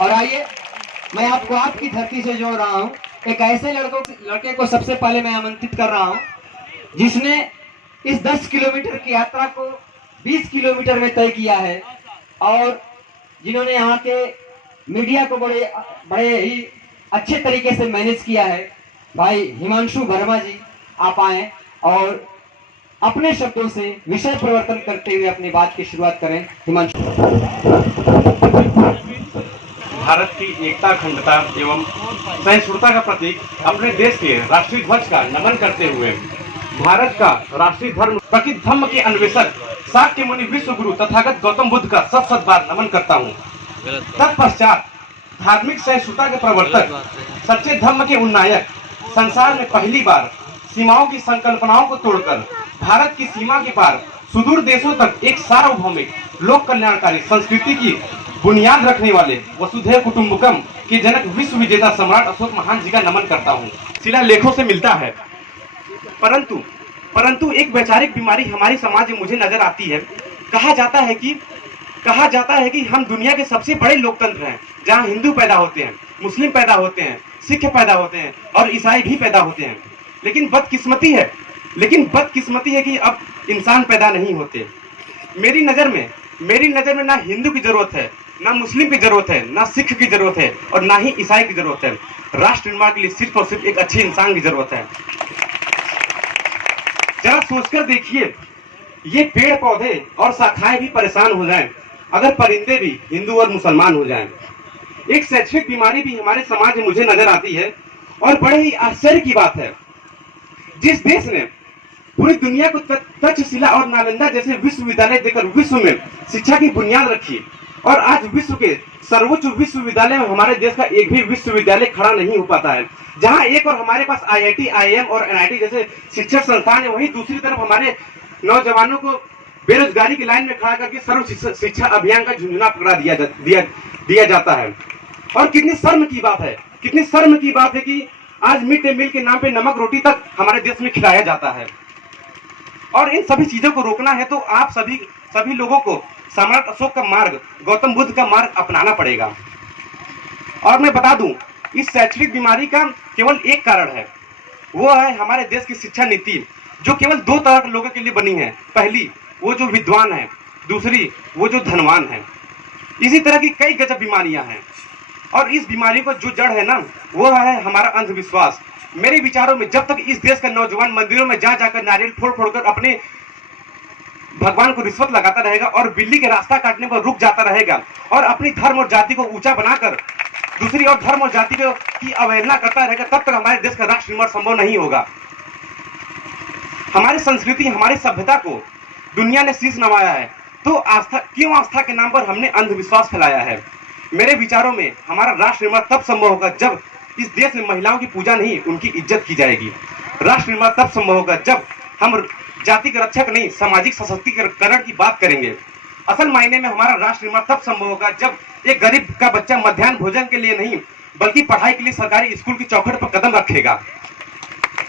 और आइए मैं आपको आपकी धरती से जोड़ रहा हूँ। एक ऐसे लड़के को सबसे पहले मैं आमंत्रित कर रहा हूँ जिसने इस 10 किलोमीटर की यात्रा को 20 किलोमीटर में तय किया है और जिन्होंने यहाँ के मीडिया को बड़े बड़े ही अच्छे तरीके से मैनेज किया है। भाई हिमांशु वर्मा जी, आप आए और अपने शब्दों से विषय परिवर्तन करते हुए अपनी बात की शुरुआत करें। हिमांशु। भारत की एकता, अखंडता एवं सहिष्णुता का प्रतीक अपने देश के राष्ट्रीय ध्वज का नमन करते हुए भारत का राष्ट्रीय धर्म प्रकृत धर्म के अन्वेषक शाक्य मुनि विश्व गुरु तथागत गौतम बुद्ध का शत बार नमन करता हूँ। तत्पश्चात धार्मिक सहिष्णुता के प्रवर्तक, सच्चे धर्म के उन्नायक, संसार में पहली बार सीमाओं की संकल्पनाओं को तोड़कर भारत की सीमा के पार सुदूर देशों तक एक सार्वभौमिक लोक कल्याणकारी संस्कृति की बुनियाद रखने वाले वसुधैव कुटुंबकम के जनक विश्व विजेता सम्राट अशोक महान जी का नमन करता हूँ। शिलालेखों से मिलता है, परंतु एक वैचारिक बीमारी हमारे समाज में मुझे नजर आती है। कहा जाता है कि हम दुनिया के सबसे बड़े लोकतंत्र हैं, जहाँ हिंदू पैदा होते हैं, मुस्लिम पैदा होते हैं, सिख पैदा होते हैं और ईसाई भी पैदा होते हैं। लेकिन बदकिस्मती है कि अब इंसान पैदा नहीं होते। मेरी नजर में ना हिंदू की जरूरत है, ना मुस्लिम की जरूरत है, ना सिख की जरूरत है और ना ही ईसाई की जरूरत है। राष्ट्र निर्माण के लिए सिर्फ और सिर्फ एक अच्छे इंसान की जरूरत है। जरा सोचकर देखिए, ये पेड़ पौधे और शाखाएं भी परेशान हो जाएं अगर परिंदे भी हिंदू और मुसलमान हो जाएं। एक शैक्षणिक बीमारी भी हमारे समाज में मुझे नजर आती है और बड़े ही आश्चर्य की बात है, जिस देश ने पूरी दुनिया को तक्षशिला और नालंदा जैसे विश्वविद्यालय देकर विश्व में शिक्षा की बुनियाद रखी और आज विश्व के सर्वोच्च विश्वविद्यालय में हमारे देश का एक भी विश्वविद्यालय खड़ा नहीं हो पाता है। जहां एक और हमारे पास IIT, IIM और NIT जैसे शिक्षण संस्थान है, वहीं दूसरी तरफ हमारे नौजवानों को बेरोजगारी की लाइन में खड़ा करके सर्व शिक्षा अभियान का झुंझुना पकड़ा दिया जाता है। और कितनी शर्म की बात है कि आज मिड डे मील के नाम पे नमक रोटी तक हमारे देश में खिलाया जाता है। और इन सभी चीजों को रोकना है तो आप सभी लोगों को सम्राट अशोक का मार्ग, गौतम बुद्ध का मार्ग अपनाना पड़ेगा। और मैं बता दूं, इस शैक्षणिक बीमारी का केवल एक कारण है, वो है हमारे देश की शिक्षा नीति, जो केवल दो तरह के लोगों के लिए बनी है। पहली, वो जो विद्वान है, दूसरी वो जो धनवान है। इसी तरह की कई गजब बीमारियां हैं और इस बीमारी को जो जड़ है ना, वो है हमारा अंधविश्वास। मेरे विचारों में जब तक इस देश का नौजवान मंदिरों में जा जाकर नारियल फोड़ कर अपने भगवान को रिश्वत लगाता रहेगा और बिल्ली के रास्ता काटने पर रुक जाता रहेगा और अपनी धर्म और जाति को ऊंचा बनाकर दूसरी और धर्म और जाति की अवहेलना करता रहेगा, तब तक हमारे देश का राष्ट्र निर्माण संभव नहीं होगा। हमारी संस्कृति, हमारी सभ्यता को दुनिया ने शीश नवाया है, तो आस्था के नाम पर हमने अंधविश्वास फैलाया है। मेरे विचारों में हमारा राष्ट्र निर्माण तब संभव होगा जब इस देश में महिलाओं की पूजा नहीं, उनकी इज्जत की जाएगी। राष्ट्र निर्माण तब संभव होगा जब हम जाति के रक्षक नहीं, सामाजिक सशक्तिकरण की बात करेंगे। असल मायने में हमारा राष्ट्र निर्माण तब संभव होगा जब एक गरीब का बच्चा मध्याह्न भोजन के लिए नहीं, बल्कि पढ़ाई के लिए सरकारी स्कूल की चौखट पर कदम रखेगा।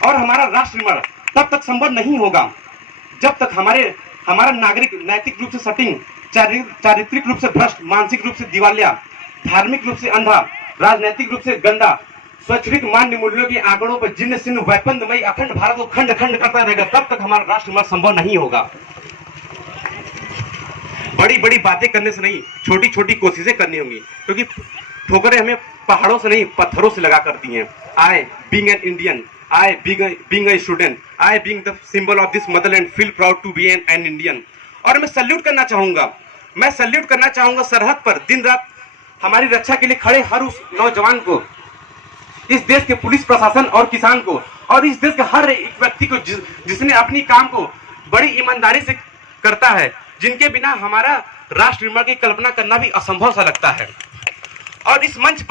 और हमारा राष्ट्र निर्माण तब तक संभव नहीं होगा जब तक हमारा नागरिक नैतिक रूप से सटिंग, चारित्रिक रूप से भ्रष्ट, मानसिक रूप से दिवालिया, धार्मिक रूप से अंधा, राजनीतिक रूप से गंदा, स्वैच्छिक मान्य मूल्यों के आंकड़ों पर जिन्न सिन्न वैपन्यमयी अखंड भारत को खंड खंड करता रहेगा, तब तक हमारा राष्ट्र निर्माण संभव नहीं होगा। बड़ी बड़ी बातें करने से नहीं, छोटी छोटी कोशिशें करनी होंगी, क्योंकि ठोकरें हमें पहाड़ों से नहीं, पत्थरों से लगा करती हैं। I being an Indian, I being a student, I being the symbol of this motherland, feel proud to be an Indian। और मैं सल्यूट करना चाहूंगा सरहद पर दिन रात हमारी रक्षा के लिए खड़े हर उस नौजवान को, इस देश के पुलिस प्रशासन और किसान को, और इस देश के हर एक व्यक्ति को जिसने अपनी काम को बड़ी ईमानदारी से करता है, जिनके बिना हमारा राष्ट्र निर्माण की कल्पना करना भी असंभव सा लगता है। और इस मंच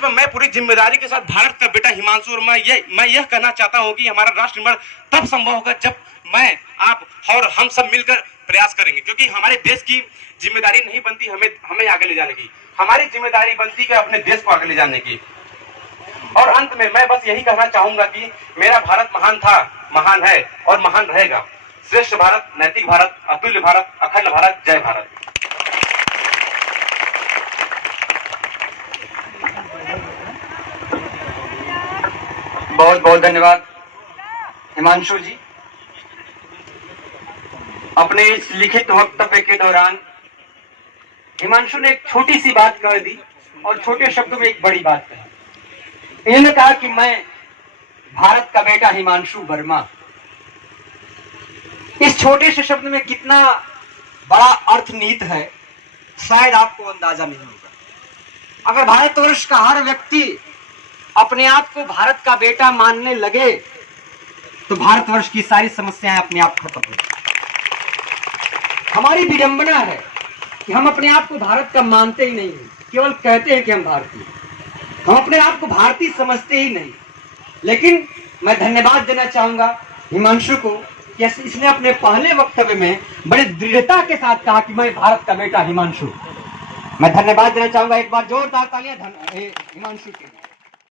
पर मैं पूरी जिम्मेदारी के साथ भारत का बेटा हिमांशु और मैं यह कहना चाहता हूं कि हमारा राष्ट्र निर्माण तब संभव होगा जब मैं, आप और हम सब मिलकर प्रयास करेंगे, क्योंकि हमारे देश की जिम्मेदारी नहीं बनती हमें आगे ले जाने की, हमारी जिम्मेदारी बनती है अपने देश को आगे ले जाने की। और अंत में मैं बस यही कहना चाहूंगा कि मेरा भारत महान था, महान है और महान रहेगा। श्रेष्ठ भारत, नैतिक भारत, अतुल्य भारत, अखंड भारत, जय भारत। बहुत बहुत धन्यवाद हिमांशु जी। अपने इस लिखित वक्तव्य के दौरान हिमांशु ने एक छोटी सी बात कह दी और छोटे शब्दों में एक बड़ी बात कही। इन्होंने कहा कि मैं भारत का बेटा हिमांशु वर्मा। इस छोटे से शब्द में कितना बड़ा अर्थनीत है शायद आपको अंदाजा नहीं होगा। अगर भारतवर्ष का हर व्यक्ति अपने आप को भारत का बेटा मानने लगे तो भारतवर्ष की सारी समस्याएं अपने आप खत्म हो जाएंगी। हमारी विडंबना है कि हम अपने आप को भारत का मानते ही नहीं, केवल कहते हैं कि हम भारतीय, हम अपने आप को भारतीय समझते ही नहीं। लेकिन मैं धन्यवाद देना चाहूंगा हिमांशु को कि इसने अपने पहले वक्तव्य में बड़ी दृढ़ता के साथ कहा कि मैं भारत का बेटा हिमांशु। मैं धन्यवाद देना चाहूंगा, एक बार जोरदार तालियां हिमांशु के लिए।